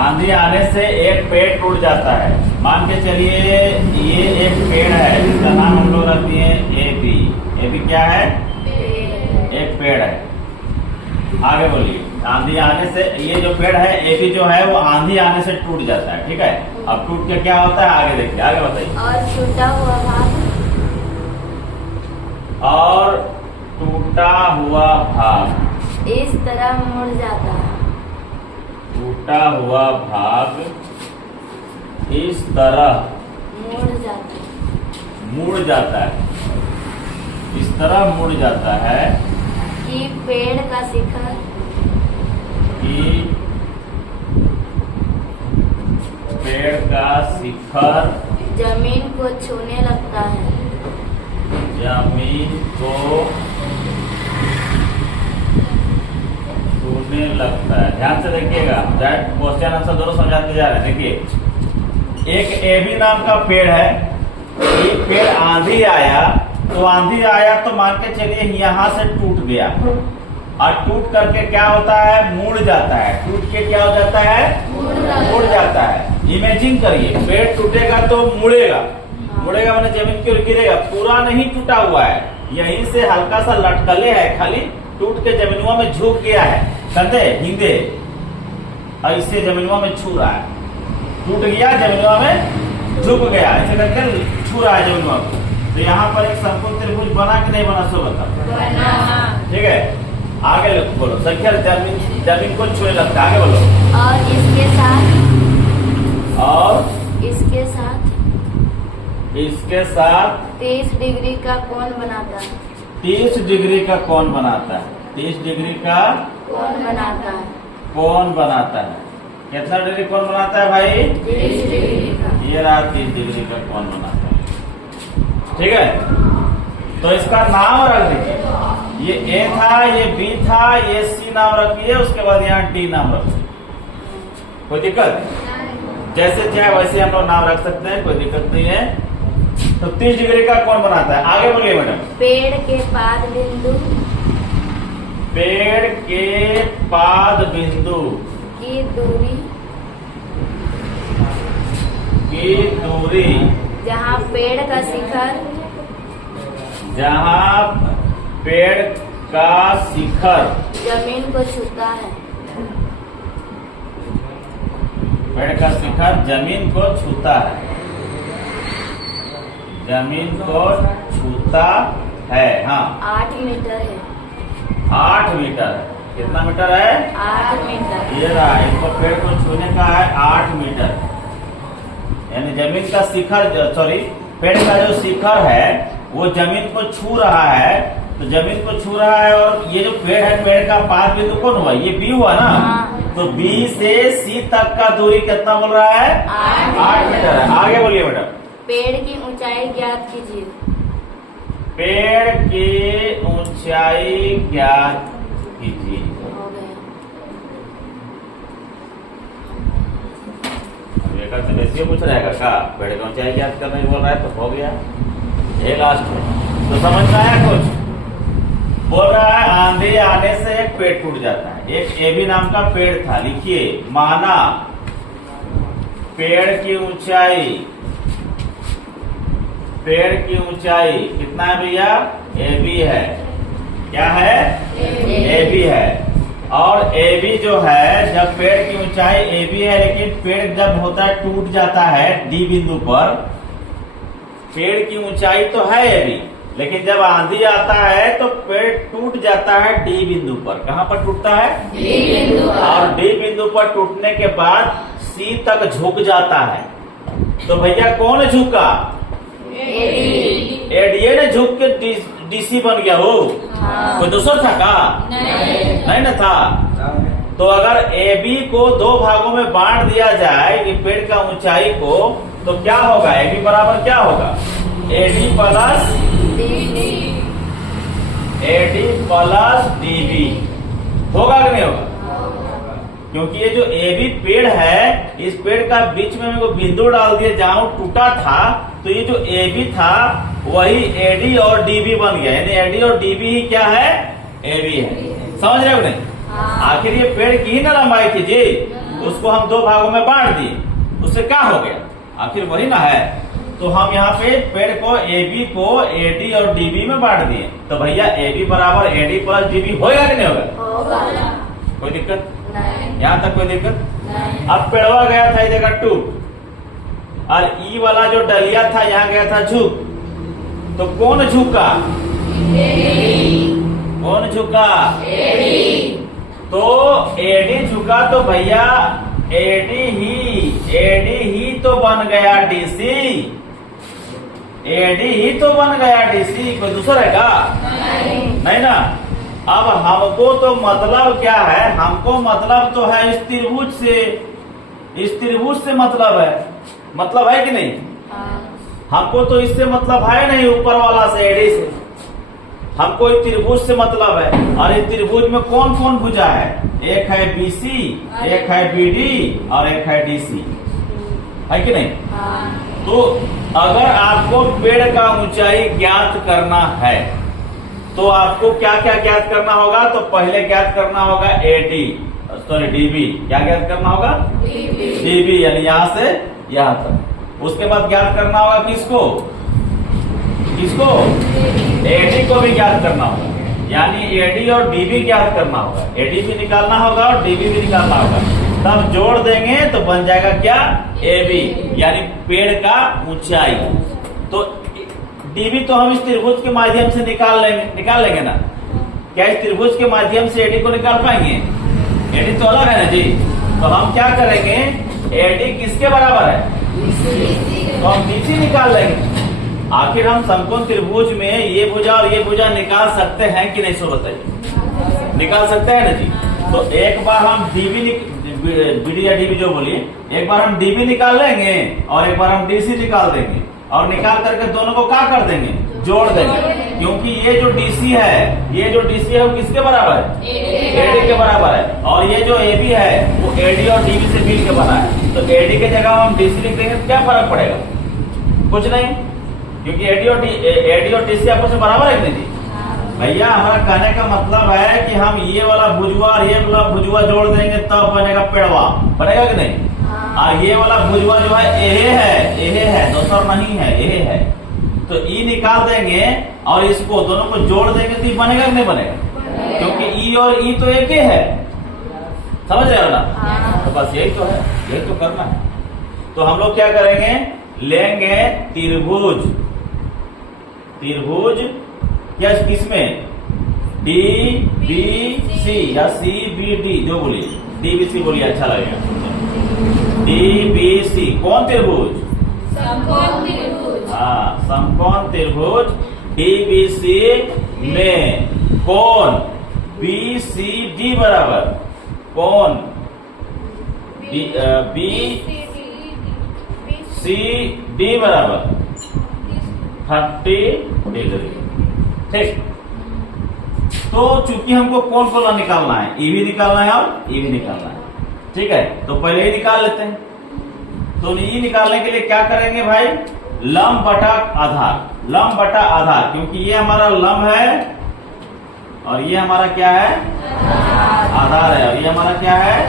आंधी आने से एक पेड़ टूट जाता है। मान के चलिए ये एक पेड़ है जिसका नाम हम लोग रख दिए एबी। एबी क्या है? एक पेड़ है। आगे बोलिए। आंधी आने से ये जो पेड़ है एबी जो है वो आंधी आने से टूट जाता है। ठीक है, अब टूट के क्या होता है आगे देखिए, आगे बताइए। और टूटा हुआ भाग और टूटा हुआ भाग इस तरह मुड़ जाता है। टूटा हुआ भाग इस तरह मुड़ जाता है। इस तरह मुड़ जाता है कि पेड़ का शिखर जमीन को छूने लगता है। जमीन को छूने लगता है। ध्यान से देखिएगा, क्वेश्चन आंसर दोनों समझाते जा रहे हैं। देखिए, एक एबी नाम का पेड़ है। ये पेड़ आंधी आया तो मान के चलिए यहाँ से टूट गया और टूट करके क्या होता है? मुड़ जाता है। टूट के क्या हो जाता है? मुड़ जाता है। इमेजिन करिए, पेड़ टूटेगा तो मुड़ेगा। मुड़ेगा मैंने जमीन की ओर गिरेगा। पूरा नहीं टूटा हुआ है, यहीं से हल्का सा लटकले है, खाली टूट के जमीनुआ में झुक गया है। कंधे हिंदे ऐसे जमीनुआ में छू रहा है। टूट गया, जमीनुआ में झुक गया, ऐसे करके छू रहा है जमीनुआ को। तो यहाँ पर एक समकोण त्रिभुज बना कि नहीं बना? सो बताओ। ठीक है, आगे बोलो। संख्या जमीन को छूने लगता है। आगे बोलो। और इसके साथ 30 डिग्री का कोण बनाता है। 30 डिग्री का कोण बनाता है। 30 डिग्री का कोण बनाता है। कितना डिग्री कोण बनाता है भाई? 30 डिग्री का। ये रहा 30 डिग्री का कोण बनाता है। ठीक है, तो इसका नाम रख दीजिए। ये ए था, ये बी था, ये सी नाम रखिए, उसके बाद यहाँ डी नाम रखिए। कोई दिक्कत? जैसे चाहे वैसे हम लोग नाम रख सकते हैं, कोई दिक्कत नहीं है। तो 30 डिग्री का कौन बनाता है? आगे बोलिए मैडम। पेड़ के पाद बिंदु की दूरी जहाँ पेड़ का शिखर जमीन को छूता है। पेड़ का शिखर जमीन को छूता है। जमीन को छूता है। हाँ, 8 मीटर है। 8 मीटर। कितना मीटर है? 8 मीटर। ये रहा, इसको पेड़ को छूने का है 8 मीटर। यानी जमीन का शिखर, पेड़ का जो शिखर है वो जमीन को छू रहा है। तो जमीन को छू रहा है, और ये जो पेड़ है, पेड़ का पाद बिंदु कौन हुआ? ये बी हुआ ना। हाँ। तो बी से सी तक का दूरी कितना बोल रहा है? 8 मीटर है। आगे बोलिए बेटा। पेड़ की ऊंचाई ज्ञात कीजिए। पेड़ की ऊंचाई ज्ञात कीजिए। हो गया। अब से वैसे पूछ रहेगा का पेड़ की ऊंचाई ज्ञात करने बोल रहा है, तो हो गया ये लास्ट में। तो समझ में आया कुछ? बोल रहा है आंधी आने से एक पेड़ टूट जाता है। एक एबी नाम का पेड़ था। लिखिए, माना पेड़ की ऊंचाई कितना है भैया? एबी है। क्या है? एबी है। और एबी जो है, जब पेड़ की ऊंचाई एबी है, लेकिन पेड़ जब होता है टूट जाता है डी बिंदु पर। पेड़ की ऊंचाई तो है एबी, लेकिन जब आंधी आता है तो पेड़ टूट जाता है डी बिंदु पर। कहाँ पर टूटता है? डी बिंदु पर। और डी बिंदु पर टूटने के बाद सी तक झुक जाता है। तो भैया कौन झुका? एडीए ने झुक के डीसी बन गया हो। हाँ। कोई दूसरा था का? नहीं ना था। तो अगर एबी को 2 भागों में बांट दिया जाए कि पेड़ का ऊंचाई को, तो क्या होगा? एबी बराबर क्या होगा? एडी प्लस डीबी होगा कि नहीं होगा? क्योंकि ये जो एबी पेड़ है, इस पेड़ का बीच में मेरे को बिंदु डाल दिया जहां टूटा था। तो ये जो एबी था वही एडी और डीबी बन गया। यानी एडी और डीबी ही क्या है? एबी है। समझ रहे हो नहीं? आखिर ये पेड़ की ही ना लंबाई थी जी। तो उसको हम 2 भागों में बांट दिए, उससे क्या हो गया, आखिर वही ना है। तो हम यहाँ पे पेड़ को AB को AD और DB में बांट दिए, तो भैया AB बराबर AD प्लस DB होगा कि नहीं होगा? कोई दिक्कत यहाँ तक? कोई दिक्कत? अब पेड़वा गया था इस जगह टूट, और ई वाला जो डलिया था यहाँ गया था झुक, तो कौन झुका? कौन झुका? तो AD झुका, तो भैया AD ही तो बन गया DC, AD ही तो बन गया DC, कोई दूसरा है का? नहीं ना। अब हमको तो मतलब क्या है, हमको मतलब तो है इस त्रिभुज से, इस त्रिभुज से मतलब है कि नहीं? हमको तो इससे मतलब है नहीं, ऊपर वाला से AD से, हमको इस त्रिभुज से मतलब है। और इस त्रिभुज में कौन कौन भुजा है? एक है BC, एक है BD और एक है DC, है कि नहीं? तो अगर आपको पेड़ का ऊंचाई ज्ञात करना है तो आपको क्या क्या ज्ञात करना होगा? तो पहले ज्ञात करना होगा DB, क्या ज्ञात करना होगा? DB, यानी यहाँ से यहाँ तक। उसके बाद ज्ञात करना होगा किसको? AD को भी ज्ञात करना होगा, यानी AD और DB ज्ञात करना होगा, AD भी निकालना होगा और DB भी निकालना होगा। तब जोड़ देंगे तो बन जाएगा क्या? AB, यानी पेड़ का ऊंचाई। तो DB तो हम इस त्रिभुज के माध्यम से निकाल लेंगे ना। क्या इस त्रिभुज के माध्यम से AD को निकाल पाएंगे? AD तो अलग है ना जी। तो हम क्या करेंगे, AD किसके बराबर है? तो हम DC निकाल लेंगे। आखिर हम समकोण त्रिभुज में ये भुजा और ये भुजा निकाल सकते हैं कि नहीं, सो बताइए। निकाल सकते हैं ना जी। तो एक बार हम BD या DB जो बोलिए, एक बार हम DB निकाल लेंगे और एक बार हम DC निकाल देंगे, और निकाल करके दोनों को क्या कर देंगे? जोड़ देंगे। क्योंकि ये जो DC है वो किसके बराबर है? AD के बराबर है। और ये जो AB है वो AD और DB से मिल के बना है। तो AD के जगह हम DC लिख देंगे तो क्या फर्क पड़ेगा? कुछ नहीं, क्योंकि AD और DC आपस में बराबर है कि नहीं? भैया हमारा कहने का मतलब है कि हम ये वाला भुजवा और ये वाला भुजवा जोड़ देंगे तब बनेगा पेड़वा, बनेगा कि नहीं? और ये वाला भुजवा जो है एहे है, दूसरा नहीं है, एहे है। तो ई निकाल देंगे और इसको दोनों को जोड़ देंगे तो बनेगा कि नहीं बनेगा? क्योंकि ई और ई तो एक ही है, समझ रहे हो ना? तो बस यही तो है, यही तो करना है। तो हम लोग क्या करेंगे, लेंगे त्रिभुज क्या किसमें? DBC या CBD जो बोलिए, DBC बोलिए अच्छा लगेगा। DBC कौन त्रिभुज? समकोण त्रिभुज। हाँ, समकोण त्रिभुज DBC में कौन BCD बराबर कौन BCD बराबर 30 डिग्री। ठीक। तो चूंकि हमको कौन निकालना है, ई भी निकालना है और ई भी निकालना है, ठीक है। तो पहले ही निकाल लेते हैं। तो ई निकालने के लिए क्या करेंगे भाई, लंब बटा आधार, क्योंकि ये हमारा लंब है और ये हमारा क्या है, आधार है, और ये हमारा क्या है,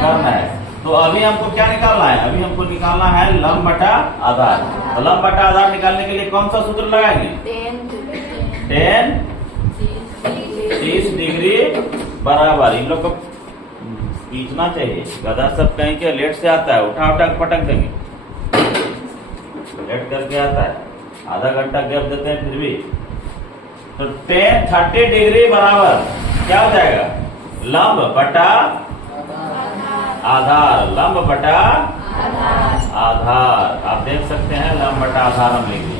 कर्ण है। तो अभी हमको क्या निकालना है, अभी हमको निकालना है लंब बटा आधार। तो लंब बटा आधार निकालने के लिए कौन सा सूत्र लगाएंगे, 30 डिग्री बराबर। इन लोग को खींचना चाहिए, गधा सब कहीं के लेट से आता है, उठा के पटक देंगे, लेट करके आता है, आधा घंटा गैप देते हैं फिर भी। तो 30 डिग्री बराबर क्या हो जाएगा, लंब बटा आधार, लंब बटा आधार। आप देख सकते हैं लंब बटा आधार हम लिख दिए।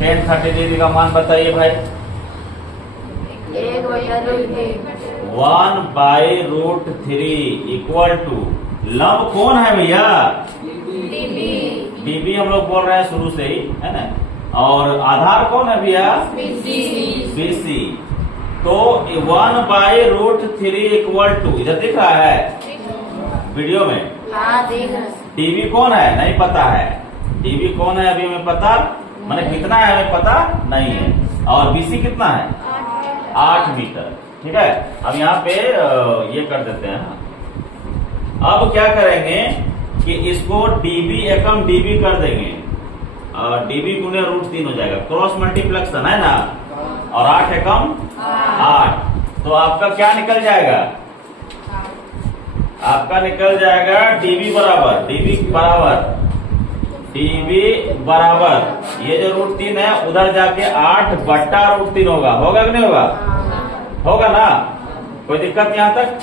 30 डिग्री का मान बताइए भाई, 1/√3 इक्वल टू, लंब कौन है भैया, DB हम लोग बोल रहे हैं शुरू से ही, है ना। और आधार कौन है भैया, BC। तो 1/√3 इक्वल टू, इधर दिख रहा है वीडियो में, DB कौन है नहीं पता है, DB कौन है अभी हमें पता, माने कितना है हमें पता नहीं है, और BC कितना है 8 मीटर, ठीक है। अब यहाँ पे ये कर देते हैं, अब क्या करेंगे कि इसको डीबी एकम डीबी कर देंगे और डीबी गुने √3 हो जाएगा। क्रॉस मल्टीप्लेक्शन है ना, और 8 एकम 8, तो आपका क्या निकल जाएगा? आपका निकल जाएगा डीबी बराबर ये जो √3 है उधर जाके 8/√3 होगा कि नहीं होगा? होगा ना, कोई दिक्कत यहाँ तक?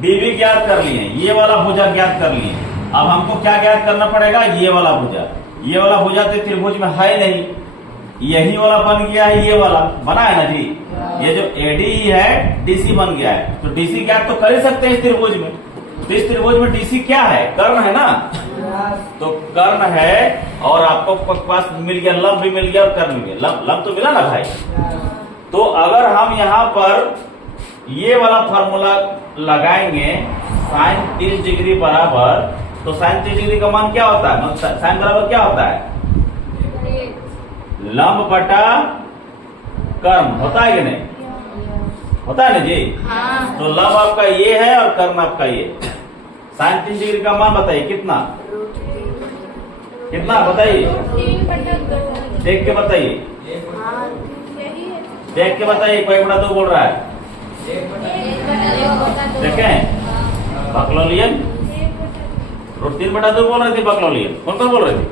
डीबी ज्ञात कर लिए, ये वाला भुजा ज्ञात कर लिए। अब हमको क्या ज्ञात करना पड़ेगा? ये वाला भुजा। ये वाला भुजा तो त्रिभुज में है नहीं, यही वाला बन गया है, ये वाला बना है ना जी। ये जो एडी है डीसी बन गया है, तो डीसी ज्ञात तो कर ही सकते हैं इस त्रिभुज में। तो इस त्रिभुज में डीसी क्या है? कर्ण है ना, तो कर्ण है और आपको पास मिल गया, लंब भी मिल गया और कर्ण भी, लंब तो मिला ना भाई। तो अगर हम यहाँ पर ये वाला फॉर्मूला लगाएंगे साइन 30 डिग्री बराबर, तो साइन 30 डिग्री का मान क्या होता है? साइन बराबर क्या होता है? लंब बटा कर्ण, होता है कि नहीं? होता है ना जी। तो लंब आपका ये है और कर्ण आपका ये। साइन 30 डिग्री का मान बताइए कितना? कितना बताइए? देख के बताइए, देख के बताइए। कोई बड़ा 2 बोल रहा है, देखें। बकलौलियन √3/2 बोल रही थी। बकलौलियन कौन कौन बोल रही थी?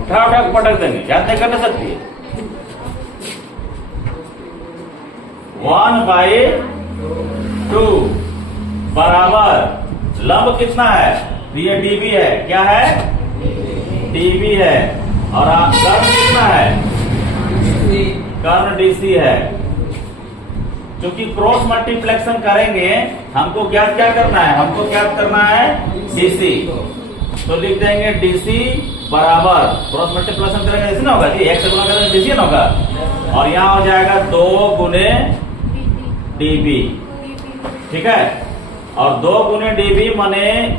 उठा उठा पटक देंगे, याद नहीं कर सकती है। 1/2 बराबर लंब कितना है? ये डीबी है, क्या है? डीबी है। और कर्ण कितना है? कर्ण डीसी है। क्योंकि क्रॉस मल्टीप्लेक्शन करेंगे हमको ज्ञात क्या करना है? हमको ज्ञात करना है डीसी। तो लिख देंगे डीसी बराबर, क्रॉस मल्टीप्लेक्शन करेंगे ऐसे ना होगा जी, 1 से गुना करेंगे डीसी ना होगा, और यहाँ हो जाएगा 2 गुने डीबी, ठीक है। और 2 गुने डीबी माने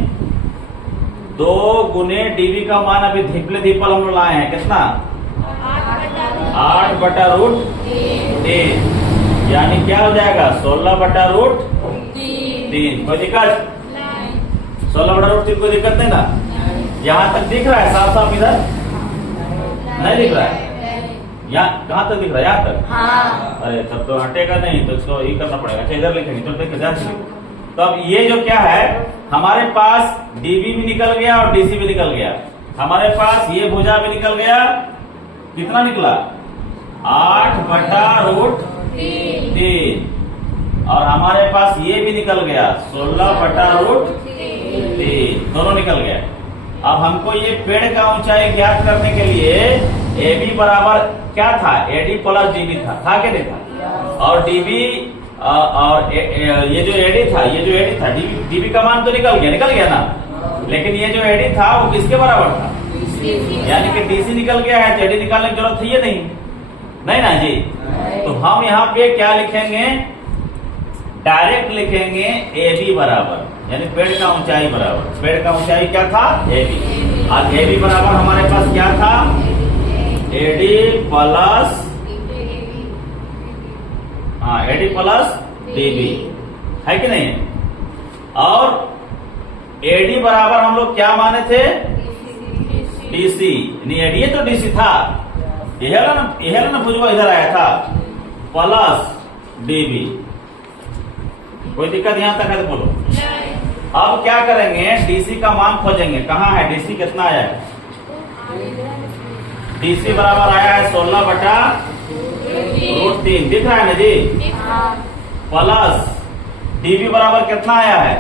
2 गुने डीबी का मान अभी धिपल हम लोग लाए हैं, कितना? 8/√3, यानी क्या हो जाएगा? 16/√3। कोई दिक्कत? 16/√3 कोई दिक्कत नहीं ना? यहाँ तक दिख रहा है साफ साफ? इधर नहीं दिख रहा है? यहाँ कहाँ तक दिख रहा है? यहाँ तक? हाँ। अरे तब तो हटेगा नहीं, तो इसको ये करना पड़ेगा। अच्छा इधर लिखेंगे, तो देखिए ध्यान से। तो अब ये जो क्या है, हमारे पास डीबी भी निकल गया और डीसी भी निकल गया। हमारे पास ये भुजा भी निकल गया, कितना निकला? 8/√3। और हमारे पास ये भी निकल गया 16/√3, दोनों निकल गया। अब हमको ये पेड़ का ऊंचाई ज्ञात करने के लिए AB बराबर क्या था? AD प्लस DB था कि नहीं था? और DB और ये जो AD था, DB का मान तो निकल गया ना, लेकिन ये जो AD था वो किसके बराबर था? यानी कि DC निकल गया है, तो AD निकालने की जरूरत थी ये नहीं ना जी। तो हम यहाँ पे क्या लिखेंगे? डायरेक्ट लिखेंगे AB बराबर, यानी पेड़ का ऊंचाई बराबर। पेड़ का ऊंचाई क्या था? AB। और AB बराबर हमारे पास क्या था? AD plus AD plus DB, है कि नहीं? और AD बराबर हम लोग क्या माने थे? DC। नहीं, AD तो DC था, यह ना भुजवा इधर आया था, प्लस DB। कोई दिक्कत यहाँ तक है तो बोलो। अब क्या करेंगे? डीसी का मान खोजेंगे। कहाँ है डीसी? कितना आया है? डीसी बराबर आया है 16/√3, दिख रहा है ना जी? प्लस डीबी बराबर कितना आया है?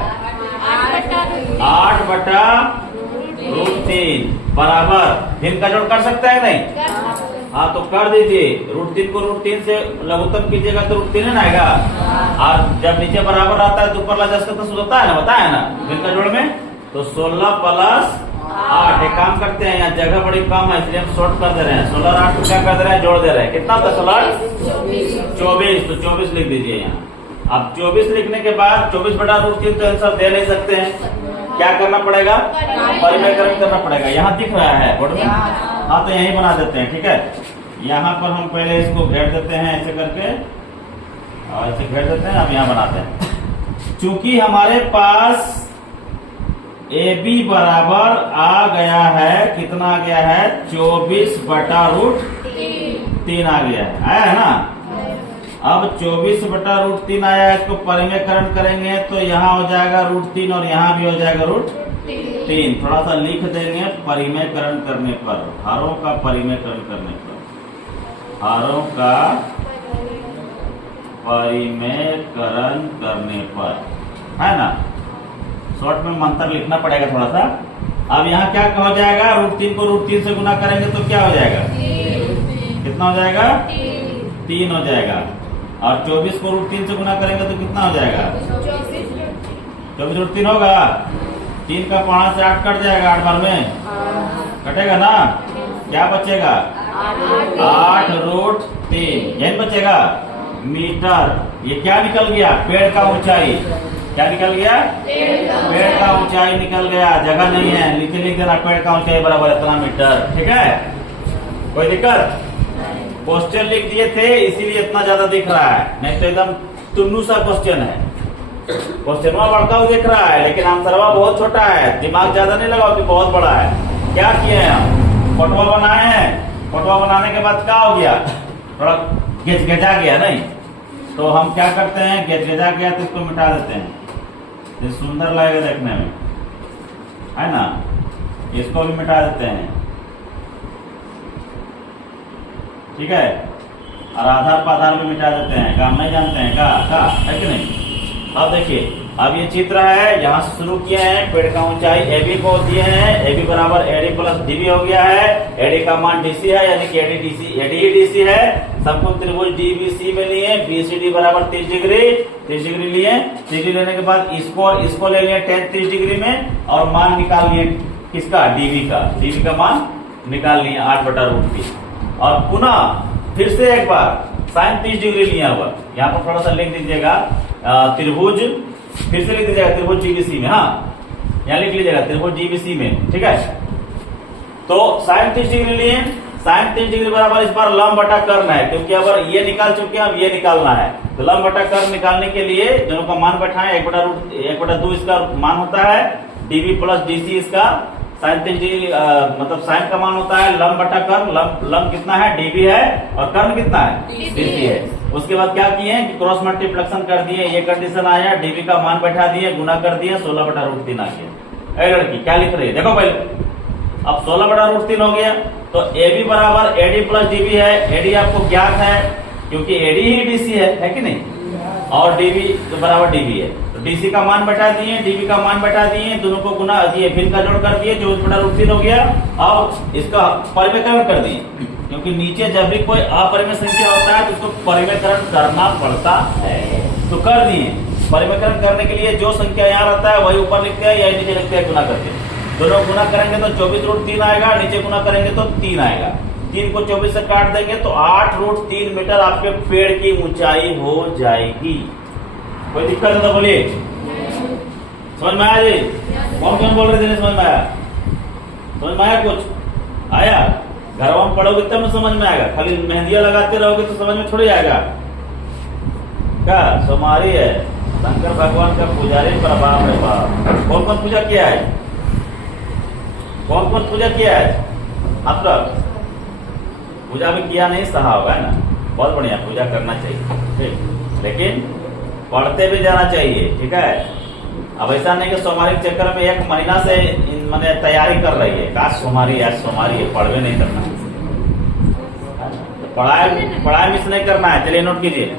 8/√3 बराबर, इनका जोड़ कर सकते हैं नहीं? हाँ तो कर दीजिए। √3 को √3 से लघुत्तम कीजिएगा तो √3 ना आएगा। और जब नीचे बराबर आता है तो ऊपर ला 10 का 10 होता है ना, बताया ना इनका जोड़ में। तो 16 + 8, एक काम करते हैं, यहाँ जगह बड़ी कम है इसलिए हम शॉर्ट कर दे रहे हैं। 16 और 8 को क्या कर दे रहे हैं? जोड़ दे रहे हैं। कितना होता है? 16 24, तो 24 लिख दीजिए यहाँ। अब 24 लिखने के बाद 24/√3 तो आंसर दे नहीं सकते हैं, क्या करना पड़ेगा? परिमेयकरण करना पड़ेगा। यहाँ दिख रहा है बोर्ड में? हाँ तो यही बना देते हैं, ठीक है। यहाँ पर हम पहले इसको घेर देते हैं ऐसे करके, और ऐसे घेर देते हैं। अब यहाँ बनाते हैं। चूंकि हमारे पास ए बी बराबर आ गया है, कितना आ गया है 24/√3 आ गया है, आया है ना। अब 24/√3 आया है, इसको परिमेयकरण करेंगे तो यहाँ हो जाएगा √3 और यहाँ भी हो जाएगा √3। थोड़ा सा लिख देंगे परिमेयकरण करने पर, हारों का परिमेयकरण करने पर, हारों का परिमेयकरण करने पर, है ना। शॉर्ट में मंत्र लिखना पड़ेगा थोड़ा सा। अब यहाँ क्या हो जाएगा, √3 को √3 से गुना करेंगे तो क्या हो जाएगा, कितना हो जाएगा 3 हो जाएगा। और 24 को √3 से गुना करेंगे तो कितना हो जाएगा 24/√3 होगा। 3 का 5 से 8 कट जाएगा, 8 बार में कटेगा ना, क्या बचेगा 8√3, यही बचेगा मीटर। ये क्या निकल गया, पेड़ का ऊंचाई। क्या निकल गया, पेड़ का ऊंचाई निकल गया। जगह नहीं है, नीचे लिख देना पेड़ का ऊंचाई बराबर इतना मीटर, ठीक है। कोई दिक्कत, क्वेश्चन लिख दिए थे इसीलिए इतना ज्यादा दिख रहा है, नहीं तो एकदम टुन्नू सा क्वेश्चन है। क्वेश्चन बड़का दिख रहा है लेकिन आंसरवा बहुत छोटा है। दिमाग ज्यादा नहीं लगाओ कि बहुत बड़ा है। क्या किए हैं हम, फोटोआ बनाए हैं, फोटोआ बनाने के बाद क्या हो गया, थोड़ा गेजा गया नहीं, तो हम क्या करते हैं, गेजा गया तो इसको मिटा देते हैं, ये सुंदर लगेगा देखने में, है ना। इसको भी मिटा देते हैं, ठीक है। और आधार पाधार भी मिटा देते हैं, काम नहीं जानते हैं का है कि नहीं। अब देखिए, अब ये चित्र है, यहाँ से शुरू किए हैं, पेड़ का ऊंचाई AB को दिए हैं, AB बराबर AD प्लस DB हो गया है। AD का मान DC है, यानी कि AD ही DC है। सबको त्रिभुज DBC में लिए, BCD बराबर 30 डिग्री लिए। 30 डिग्री लेने के बाद इसको ले लिए 30 डिग्री में, और मान निकाल लिए किसका, DB का मान निकाल लिए 8/√3। और पुनः फिर से एक बार sin 30 डिग्री लिया हुआ, यहाँ पर थोड़ा सा लिख दीजिएगा त्रिभुज, फिर से लिख दीजिएगा त्रिभुज DBC में, हाँ यहाँ लिख लीजिएगा त्रिभुज DBC में, ठीक है। तो sin 30 डिग्री लिए, sin 30 डिग्री बराबर इस बार लंब बटा कर्ण है, क्योंकि अगर ये निकाल चुके हैं, अब ये निकालना है। तो लंब बटा कर्ण निकालने के लिए दोनों का मान बैठाएं, 1/2 इसका मान होता है, DB प्लस DC इसका sin 30 डिग्री मतलब sin का मान होता है लंब बटा कर्ण। लंब कितना है, DB है, और कर्ण कितना है, DC है। उसके बाद क्या किए हैं कि क्रॉस मल्टीप्लिकेशन कर दिए, ये कंडीशन आया, DB का मान बैठा दिए, गुना कर दिए, 16/√3 आ गया। ए लड़की क्या लिख रही है, देखो पहले, अब 16/√3 हो गया। तो AB बराबर AD प्लस DB है। AD आपको ज्ञात है क्योंकि AD ही DC है कि नहीं, और DB बराबर DB है। तो DC का मान बैठा दिए, DB का मान बैठा दिए, दोनों को गुना दिए, फिर का जोड़ कर दिए, 24/√3 हो गया। अब इसका परिमेयकरण कर दिए, क्योंकि नीचे जब भी कोई अपरिमेय संख्या होता है तो उसको परिमेयकरण करना पड़ता है, तो कर दिए। परिमेयकरण करने के लिए जो संख्या यहाँ रहता है वही ऊपर लिखते हैं, यही नीचे लिखते हैं, गुना करते हैं। दोनों गुना करेंगे तो 24/√3 आएगा, नीचे गुना करेंगे तो 3 आएगा। 3 को 24 से काट देंगे तो 8√3 मीटर आपके पेड़ की ऊंचाई हो जाएगी। कोई दिक्कत है तो बोलिए, समझ में आया जी। कौन बोल रहे थे, समझ में आया, समझ में आया, कुछ आया। घर में पढ़ोगे तब में समझ में आएगा, खाली मेहंदियां लगाते रहोगे तो समझ में थोड़ी आएगा। क्या सोमारी है, शंकर भगवान का पुजारी प्रभाव है बाप। कौन कौन पूजा किया है, कौन कौन पूजा किया है आप लोग, पूजा भी किया नहीं सहा होगा, है ना। बहुत बढ़िया, पूजा करना चाहिए, ठीक, लेकिन पढ़ते भी जाना चाहिए, ठीक है। अब ऐसा नहीं कि सोमवारी के चक्कर में 1 महीना से मैंने तैयारी कर रही है, आज सोमवारी है, पढ़वे नहीं करना, तो पढ़ाई मिस नहीं करना है। चलिए नोट कीजिए,